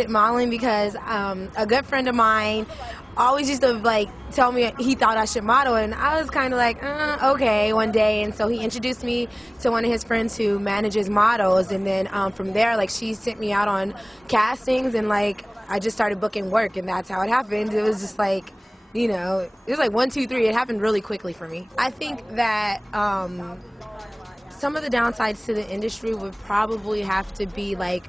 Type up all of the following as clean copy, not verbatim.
started modeling because a good friend of mine always used to like tell me he thought I should model, and I was kind of like, okay, one day. And so he introduced me to one of his friends who manages models, and then from there, like, she sent me out on castings, and like I just started booking work, and that's how it happened. It was just like, you know, it was like 1, 2, 3. It happened really quickly for me. I think that some of the downsides to the industry would probably have to be like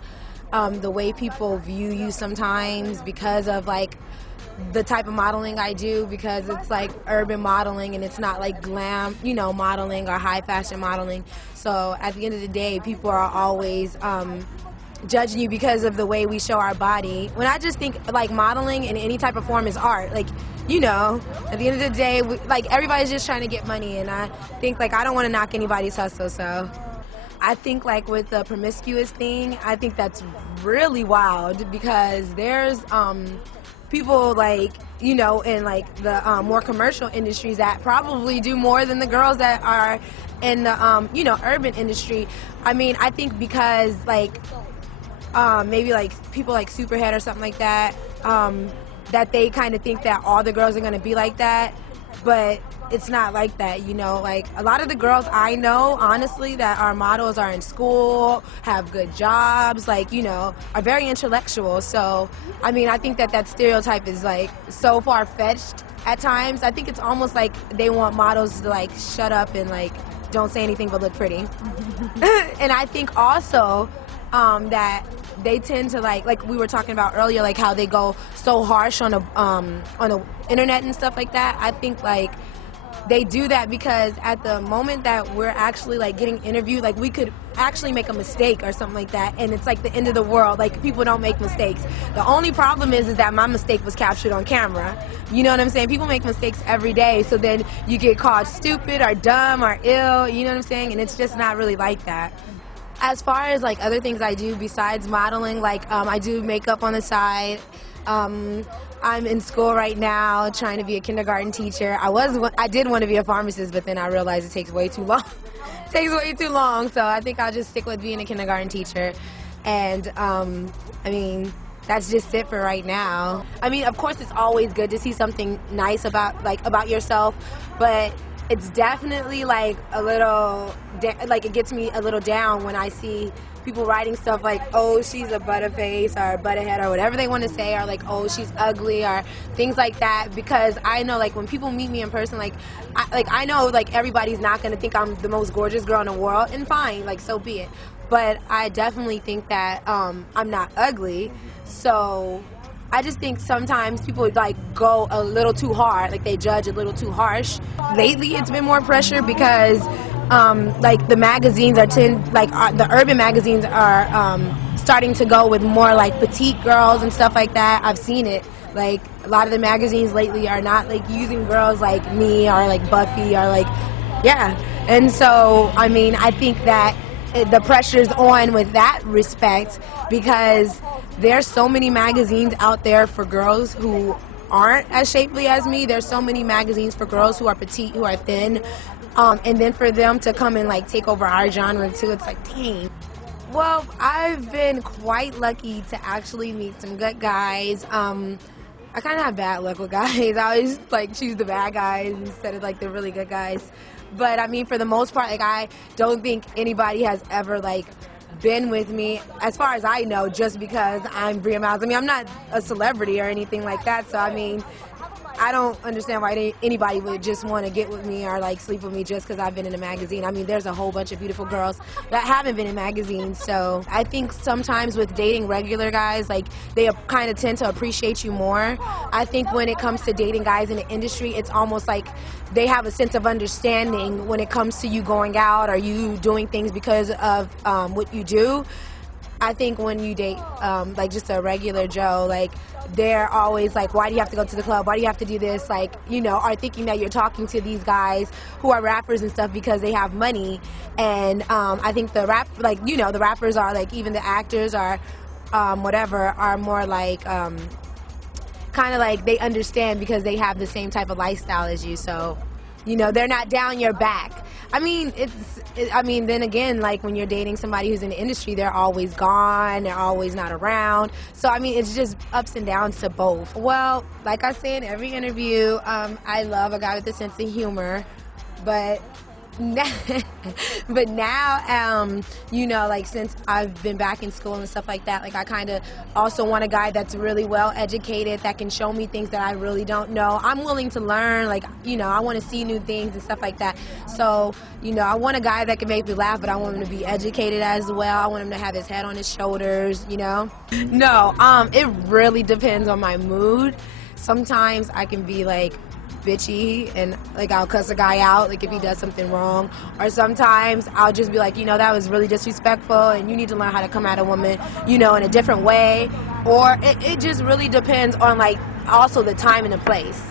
the way people view you sometimes because of like the type of modeling I do, because it's like urban modeling and it's not like glam, you know, modeling or high fashion modeling. So at the end of the day, people are always judging you because of the way we show our body. When I just think like modeling in any type of form is art, like, you know, at the end of the day, like everybody's just trying to get money, and I think like I don't want to knock anybody's hustle, so. I think like with the promiscuous thing, I think that's really wild because there's people like, you know, in like the more commercial industries that probably do more than the girls that are in the, you know, urban industry. I mean, I think because like maybe like people like Superhead or something like that, that they kind of think that all the girls are going to be like that, but it's not like that, you know. Like a lot of the girls I know, honestly, that are models are in school, have good jobs, like, you know, are very intellectual. So, I mean, I think that that stereotype is like so far-fetched at times. I think it's almost like they want models to like shut up and like don't say anything but look pretty. And I think also that they tend to like we were talking about earlier, like how they go so harsh on the internet and stuff like that. I think like they do that because at the moment that we're actually like getting interviewed, like we could actually make a mistake or something like that, and it's like the end of the world. Like people don't make mistakes. The only problem is that my mistake was captured on camera. You know what I'm saying? People make mistakes every day, so then you get called stupid or dumb or ill. You know what I'm saying? And it's just not really like that. As far as like other things I do besides modeling, like I do makeup on the side. I'm in school right now trying to be a kindergarten teacher. I did want to be a pharmacist, but then I realized it takes way too long. It takes way too long, so I think I'll just stick with being a kindergarten teacher. And I mean, that's just it for right now. I mean, of course, it's always good to see something nice about yourself, but it's definitely like a little, like it gets me a little down when I see people writing stuff like, oh, she's a butterface or a butterhead or whatever they want to say, or like, oh, she's ugly or things like that, because I know like when people meet me in person, like I know like everybody's not going to think I'm the most gorgeous girl in the world, and fine, like so be it. But I definitely think that I'm not ugly, so I just think sometimes people like go a little too hard, like they judge a little too harsh. Lately it's been more pressure because like the magazines are the urban magazines are starting to go with more like petite girls and stuff like that. I've seen it. Like a lot of the magazines lately are not like using girls like me or like Buffy or like, yeah. And so, I mean, I think that the pressure's on with that respect because there's so many magazines out there for girls who aren't as shapely as me. There's so many magazines for girls who are petite, who are thin. And then for them to come and like take over our genre too, it's like, dang. Well, I've been quite lucky to actually meet some good guys. I kind of have bad luck with guys. I always like choose the bad guys instead of like the really good guys. But I mean, for the most part, like I don't think anybody has ever like been with me, as far as I know, just because I'm Bria Myles. I mean, I'm not a celebrity or anything like that, so I mean, I don't understand why anybody would just want to get with me or like sleep with me just because I've been in a magazine. I mean, there's a whole bunch of beautiful girls that haven't been in magazines. So I think sometimes with dating regular guys, like they kind of tend to appreciate you more. I think when it comes to dating guys in the industry, it's almost like they have a sense of understanding when it comes to you going out or you doing things because of what you do. I think when you date like just a regular Joe, like they're always like, why do you have to go to the club? Why do you have to do this? Like, you know, are thinking that you're talking to these guys who are rappers and stuff because they have money. And I think the rappers are like, even the actors are whatever, are more like kind of like they understand because they have the same type of lifestyle as you. So You know, they're not down your back. I mean, then again, like when you're dating somebody who's in the industry, they're always gone, they're always not around. So, I mean, it's just ups and downs to both. Well, like I say in every interview, I love a guy with a sense of humor, but but now, you know, like since I've been back in school and stuff like that, like I kind of also want a guy that's really well educated, that can show me things that I really don't know. I'm willing to learn, like, you know, I want to see new things and stuff like that. So, you know, I want a guy that can make me laugh, but I want him to be educated as well. I want him to have his head on his shoulders, you know? No, it really depends on my mood. Sometimes I can be like bitchy and like I'll cuss a guy out like if he does something wrong, or sometimes I'll just be like, you know, that was really disrespectful and you need to learn how to come at a woman, you know, in a different way. Or it just really depends on like also the time and the place.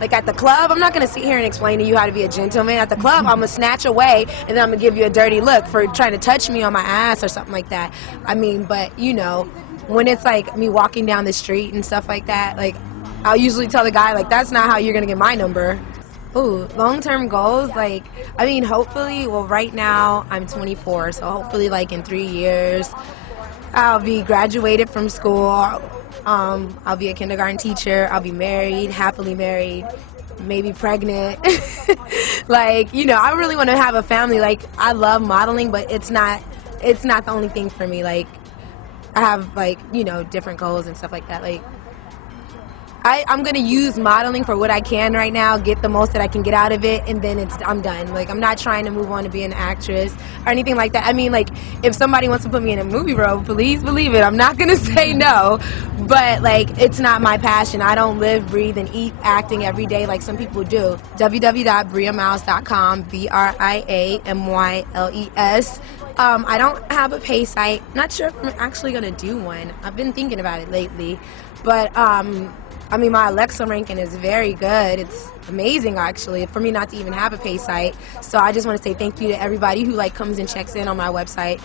Like at the club, I'm not going to sit here and explain to you how to be a gentleman. At the club, I'm going to snatch away and then I'm going to give you a dirty look for trying to touch me on my ass or something like that. I mean, but you know, when it's like me walking down the street and stuff like that, like I'll usually tell the guy, like, that's not how you're going to get my number. Ooh, long-term goals, like, I mean, hopefully, well, right now, I'm 24, so hopefully, like, in 3 years, I'll be graduated from school, I'll be a kindergarten teacher, I'll be married, happily married, maybe pregnant. Like, you know, I really want to have a family. Like, I love modeling, but it's not the only thing for me. Like, I have, like, you know, different goals and stuff like that. Like, I'm going to use modeling for what I can right now, get the most that I can get out of it, and then I'm done. Like, I'm not trying to move on to be an actress or anything like that. I mean, like, if somebody wants to put me in a movie role, please believe it. I'm not going to say no, but, like, it's not my passion. I don't live, breathe, and eat acting every day like some people do. www.briamyles.com, BriaMyles. I don't have a pay site. Not sure if I'm actually going to do one. I've been thinking about it lately, but I mean, my Alexa ranking is very good. It's amazing, actually, for me not to even have a pay site. So I just want to say thank you to everybody who, like, comes and checks in on my website.